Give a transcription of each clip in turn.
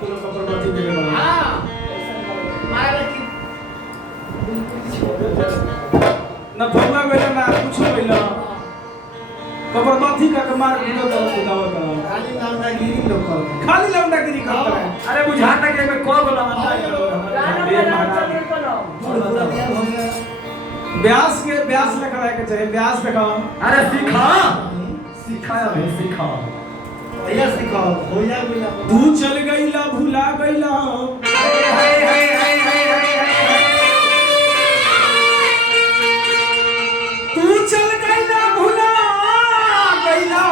तो लोग कपड़बंदी के लिए बना हां मारे की ना भगवा बेटा ना कुछ बेला कपड़बंदी का कमार वीडियो तो दावत खाली लौंडागिरी लोग करते खाली लौंडागिरी करता है अरे बुझाता कि में कौन बोला व्यास के व्यास लिखा है के चाहिए व्यास लिखा अरे सिखाया भाई सिखा भैया सिखाओ भैया भैया तू चल गईला भुला गईला तू चल गईला भुला गईला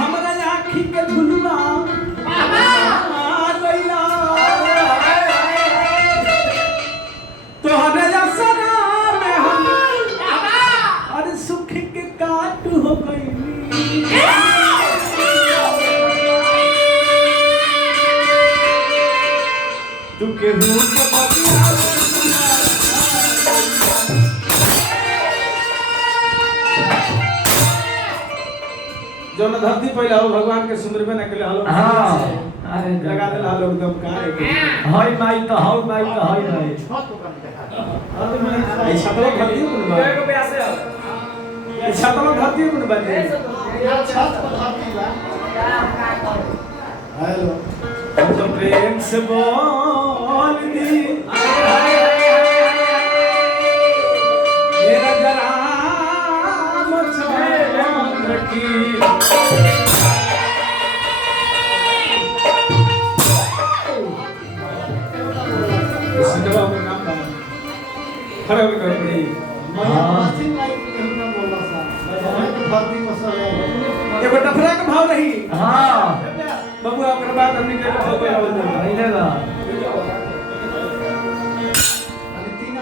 हमरा आँखी के झुलवा गईला तोहरे असरा में हम अरे सुख के काट हो गई तू के रूप बदला जो न धरती पहले हो भगवान के सुंदर में न के हलो हां अरे लगा दे हलो एकदम का है हाय माई तो हाय माई तो हाय माई छत को दिखा ये छतवा धरती पर बा को ब्यास है ये छतवा धरती पर बा ये छत को धरती बा हेलो तो प्रेम से बोल दी मेरा जरा मुझे की सिनेमा में काम था खड़े हो गए नहीं मैं मासिक लाइफ के हम बोला सा मैं तो धरती में सर ये बड़ा डफरा का भाव नहीं हां बाबू आपके बाद हमने के भाव पे आवल दे नहीं ना अभी तीन आ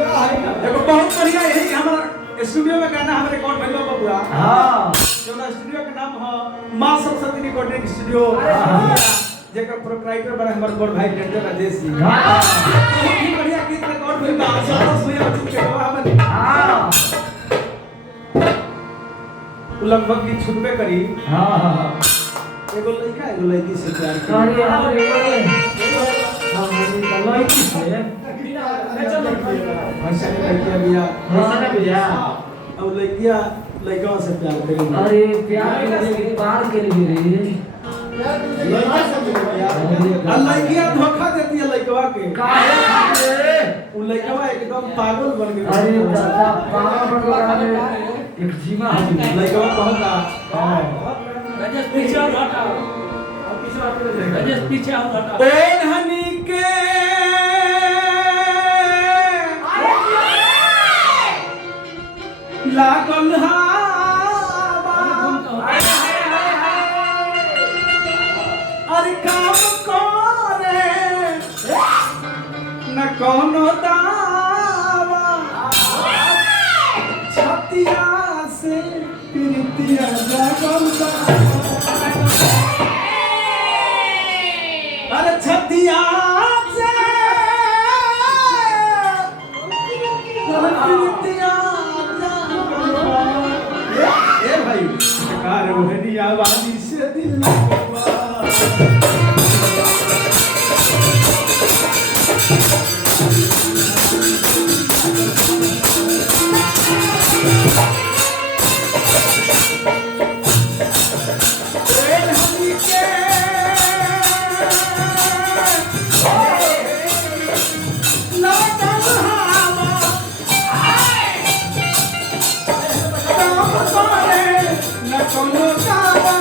जाए देखो बहुत बढ़िया यही हमारा स्टूडियो में गाना हमारे रिकॉर्ड भइलो बाबूआ हां जो ना स्टूडियो का नाम है मां सरस्वती रिकॉर्डिंग स्टूडियो जेकर प्रोप्राइटर बड़ा हमर बड़ भाई डेंजर राजेश जी बहुत ही बढ़िया गीत रिकॉर्ड भइल बा सब सुया चुप के बाबा हमन हां लगभग गीत छुटबे करी हां एगो लड़की से प्यार कर अरे हां मेरी लड़की से ऐसा लड़कियां बिया हां भैया अब लड़कियां लड़का से प्यार करेंगे अरे प्यार के पार के लिए रे लड़का सब यार लड़कियां धोखा देती है लड़कवा के काहे रे वो लड़कवा एकदम पागल बन गया अरे दादा पागल बन गया एक जीवा है लड़कवा कहता हां राजेश पीछे हटा राजेश पीछे हटा ओन हनी के लागल अरे काम करे न कोनो दावा छतिया से प्रीतिया जागल अरे छतिया से प्रीतिया ए भाई कार रोहनिया वाली से दिल न कोनो दावा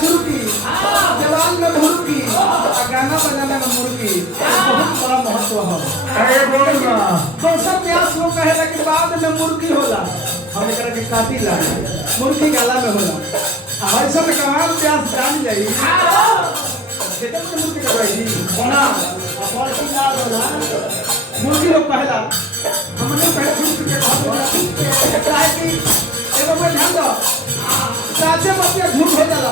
छुरुकी जवान में भुरुकी गाना बजाना में मुर्गी बहुत बड़ा महत्व है। अरे बोलूंगा दोसर प्यास लोग कहे लेकिन बाद में मुर्गी होला हम एकरा के काटी ला मुर्गी गाला में होला ऐसा में कमाल प्यास जान जाई खेतन में मुर्गी का भाई कोना और की लाल होला मुर्गी लोग पहला हमने पहले मुर्गी के भाव में काहे कि एगो में ध्यान दो साचे बतिया झूठ हो जाला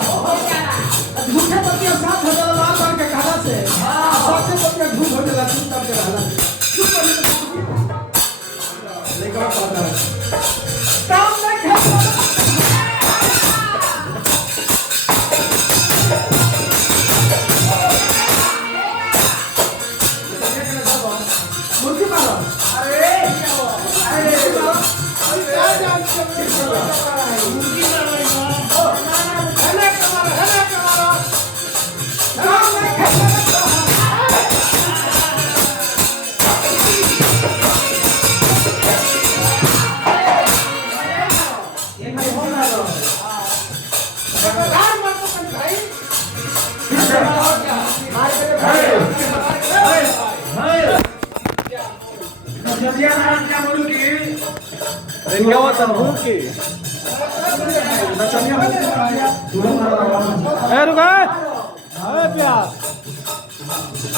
झूठे बतिया साथ हो जाला बार बार के कहला से साचे बतिया झूठ हो जाला चुप करके रहला चुप कर लेकर पता है काम नहीं खाता मुर्गी मारो अरे क्या हुआ अरे क्या जान मुर्गी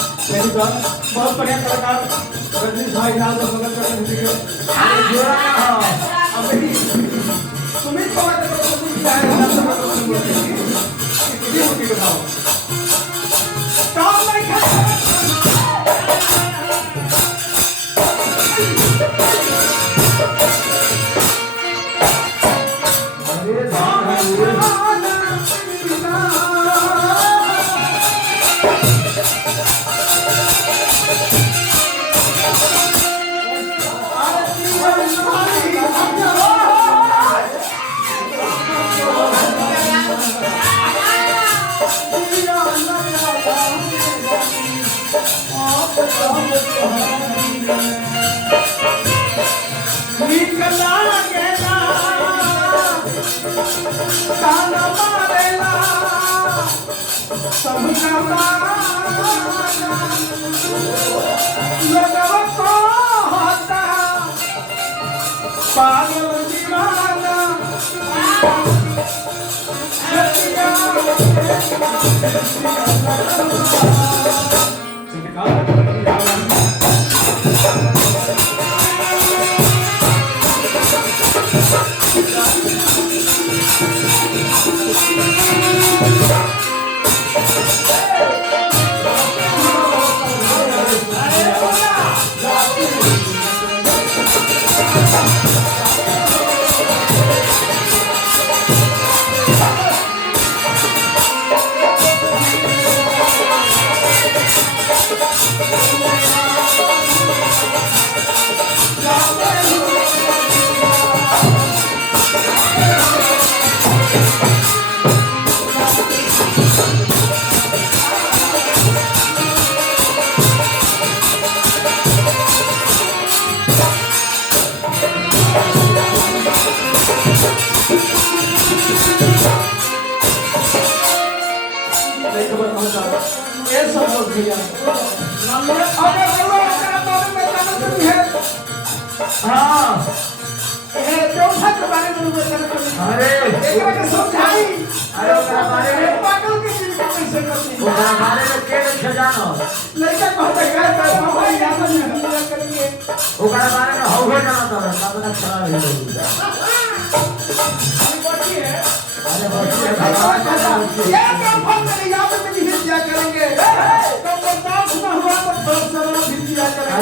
बहुत बढ़िया कलाकार रजनीश भाई नाल मदद करने दीजिए सुमित पवार को क्या है काम नहीं खाता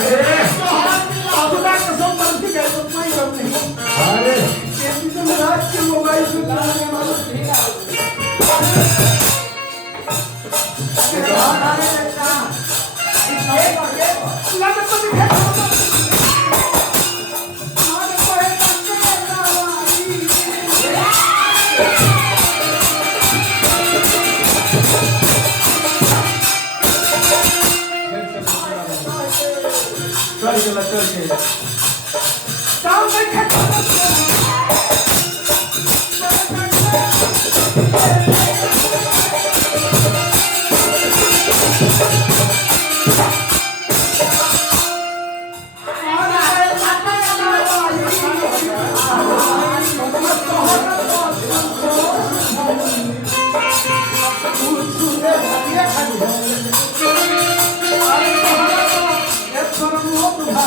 Hey!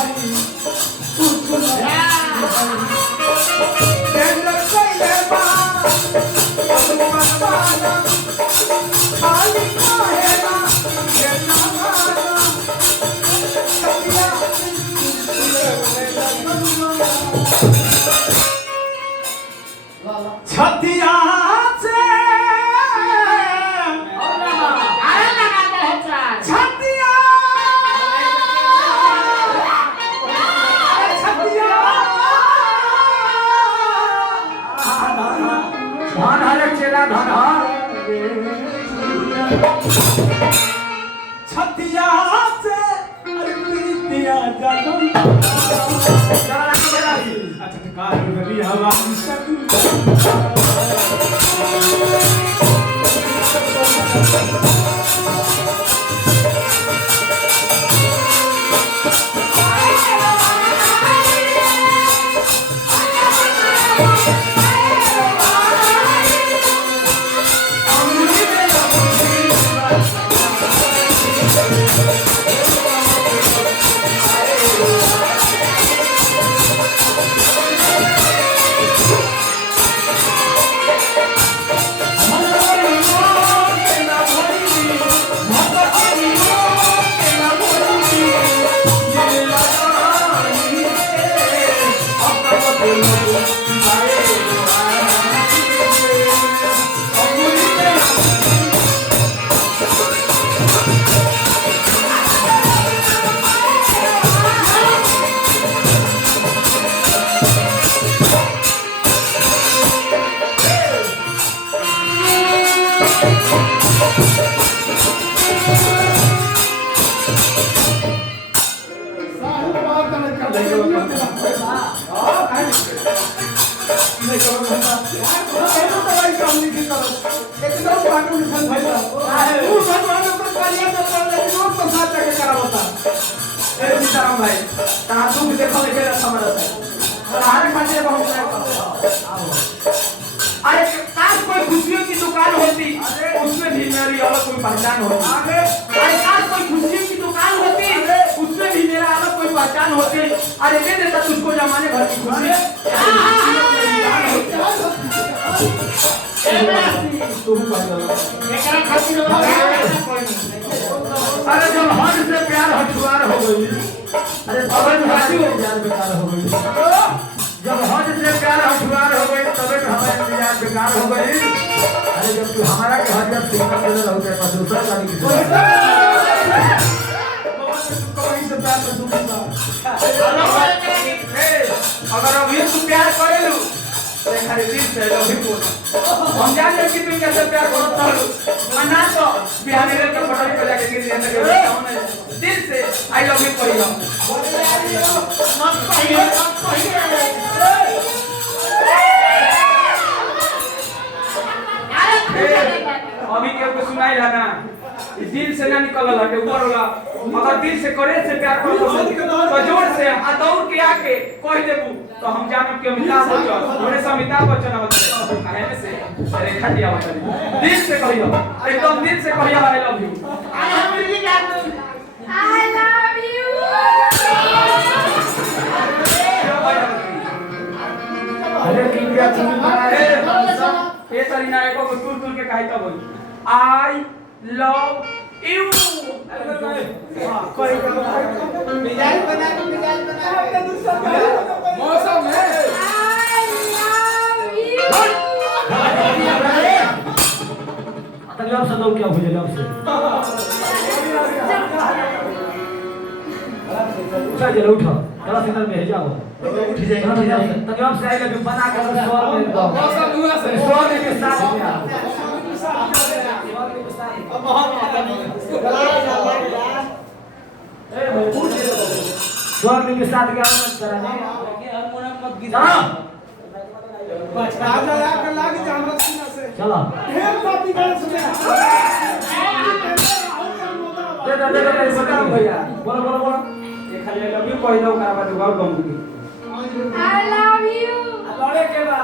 भाई कुछ टेंडर कइले बा अब मस्ताना खाली कहेला ये नवाना कपिया छतिया से छतिया धन हरे चेला धन छतिया से अरे प्रीतिया जगम अच्छा कार गली हवा अरे काश कोई खुशियों की दुकान होती उसमें भी मेरी अलग कोई पहचान होती। अरे काश कोई खुशियों की दुकान होती उसमें भी मेरा अलग कोई पहचान होती। अरे दे देता तुझको जमाने भर की खुशी। अरे जब हद से प्यार हटुआर हो गई, अरे प्यार हो गई, जब हद से प्यार हटुआर हो गई तबे तो हमारे इंतजार बेकार हो गई। अरे जब तू हमारा के हद जब सिंगल कर रहा होता है पर दूसरा गाड़ी की अगर अभी तू प्यार करे लू खाली दिल से अभी बोल हम जाने कि तू कैसे प्यार करता है ना तो बिहार रेल के पटरी पे जाके गिर जाने दिल से आई लव यू करियो मत कहिए अभी केहू को सुनाई रहा ना दिल से ना निकल रहा के ऊपर होला। अगर दिल से करे से प्यार करतो तो जोर से आ दौड़ के आके कह देबू तो हम जानब कि अमिताभ बच्चन थोड़े से अमिताभ बच्चन आवत कहने से रेखा दिया आवत दिल से कहियो एकदम दिल से कहियो I love you I love you. अरे किया तुम ये तरी ना एको को तुल के कहि त बोल आई लव यू कोई मिजाज बना मौसम है तब से तो क्या हो जाएगा आपसे उठा चला सिग्नल में जाओ उठ जाए तब आपसे आएगा जो बना के स्वर में दो स्वर के साथ स्वर के साथ क्या कराने चलो भैया बोलो बोलो बोलो खाली लव यू कह दो का बाद गौर गम की I love you. लड़े के बा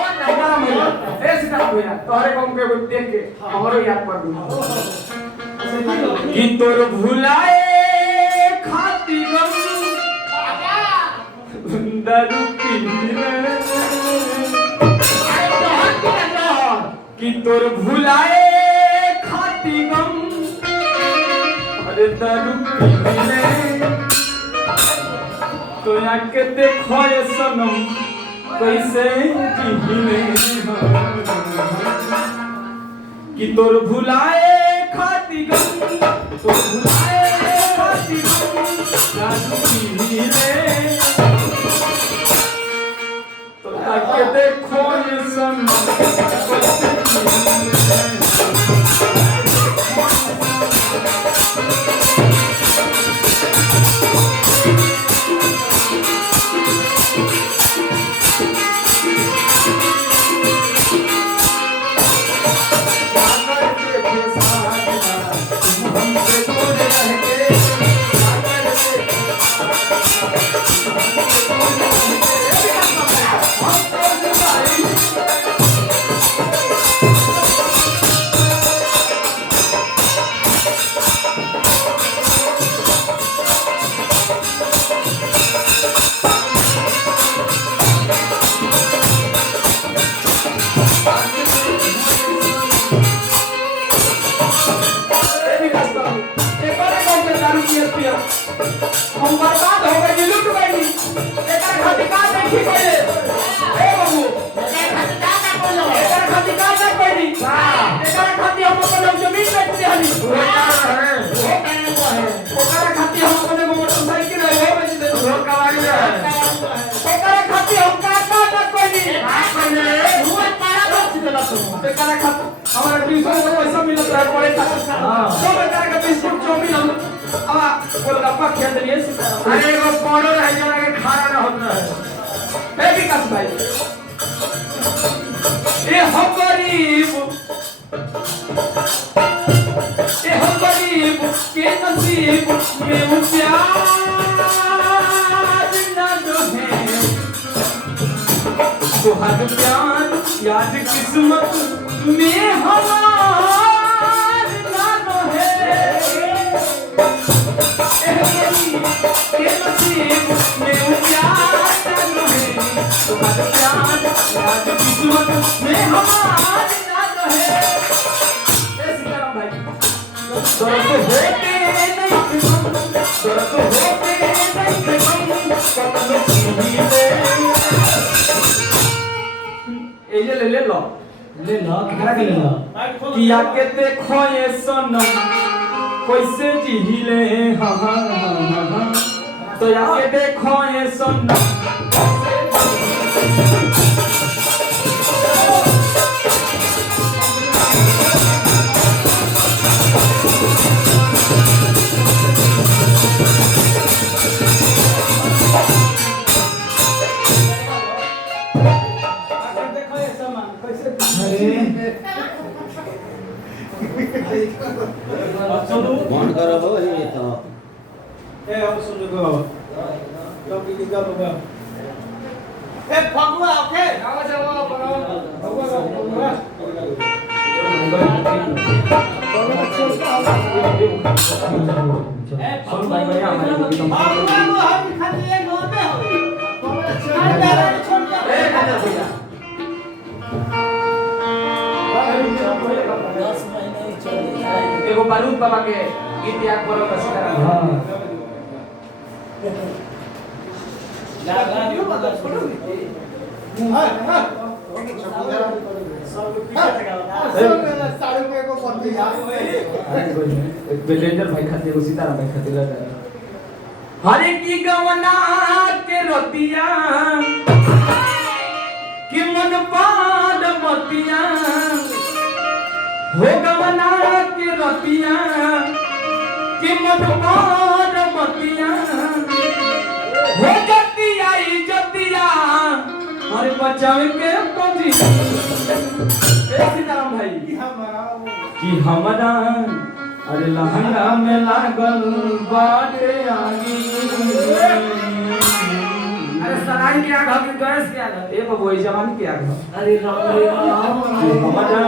ए सिद्धार्थ भैया तोहरे कम के देख के हमरो याद पड़ गई कि तोर भुलाए खाती गम दारू पीने कि तोर भुलाए खाती गम अरे दारू पीने तो आके देखो ये सनम कैसे जीने कि तोर भुलाए खाती गम तोर भुलाए खाती गम दारू पीने तो आके देखो ये सनम कैसे जीने हम बर्बाद हो गए लुट गई एकर खातिर का देखी पहले ए बाबू एकर खातिर का देख पड़ी एकर खातिर हम अपन जमीन बेच दिहनी ओकर खातिर हम अपन मोटरसाइकिल है बेच दे कवाड़ी एकर खातिर हम का देख पड़ी हुआ पारा बेच देला तो एकर खातिर हमारा ट्यूशन में पैसा मिलत रहे पड़े था सब एकर का बिस्कुट चौमिन हम गोलगप्पा खेल दिए अरे वो पौड़ो रह जाना के खाना ना होता है ए विकास भाई ए हम गरीब के नसीब में वो प्यार ना जो है सुहाग प्यार याद किस्मत में हमार ना जो है के नसीब में वो प्यार ना है तुम्हारा प्यार याद किस्मत में हमारी ना है ए सीताराम भाई दर्द होते नहीं दर्द होते नहीं कब ये ले लो केकरा के ले लो कि आके देखो ये सनम कैसे जीले हाँ तो आके देखो ये सनम बंद करो हो ये तो ए अब सुन गो तो की गल होगा ए फगुआ ओके आवा जाओ फगुआ ए सुन भाई भैया हमारे को तो हम खाली एक नोट में हो ए खाली भैया एगो बारूद बाबा के गीत याद करो बस करा हां गाड़ियों बदल छोड़ो हां हां सब पीछे लगा साड़ू के को कर दिया एक बेलेंजर भाई खाते को सीताराम भाई खाते लगा हरे की गवना के रोतिया कि मन पाद मतिया हो गवना के रतिया कि मन पाद मतिया हो जतिया इज्जतिया अरे बचावे के पति ए सीताराम भाई कि हमारा अरे लहंगा में लागल बाटे आगी अरे लड़ाई के आग हम गैस के आग ए बबू ई जवानी के आग अरे राम हमारा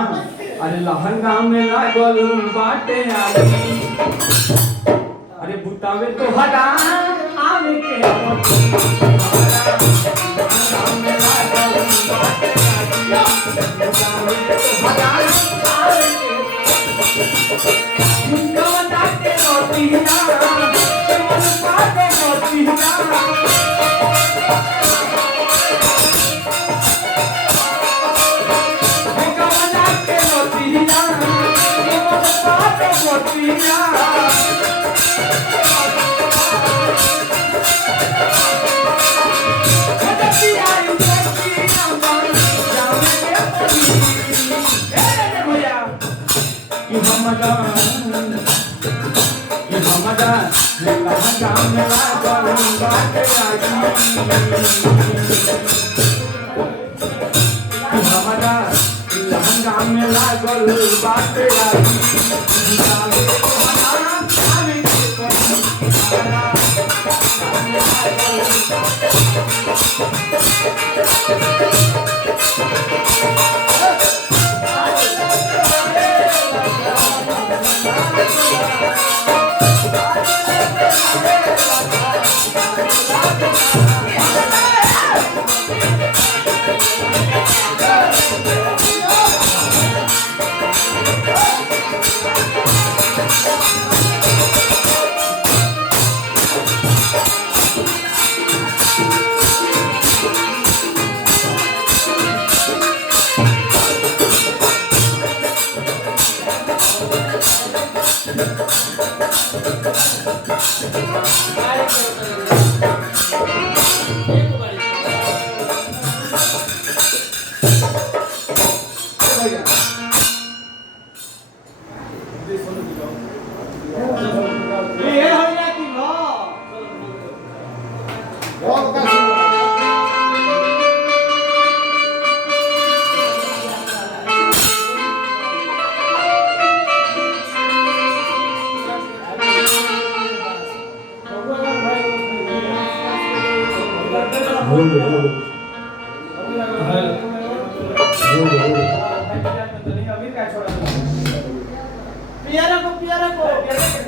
अरे लहन गांव में लागल बाटे आगी अरे बुतावे तो हटा आवे के हमारा गांव में लागल बाटे आगी बुतावे तो हटा आवे के मुंडा के रोटी ना मन पाके रोटी ना लहंगा में लागल बाटे आगी बुतावे तो हटा आवे के हमारा पियारा को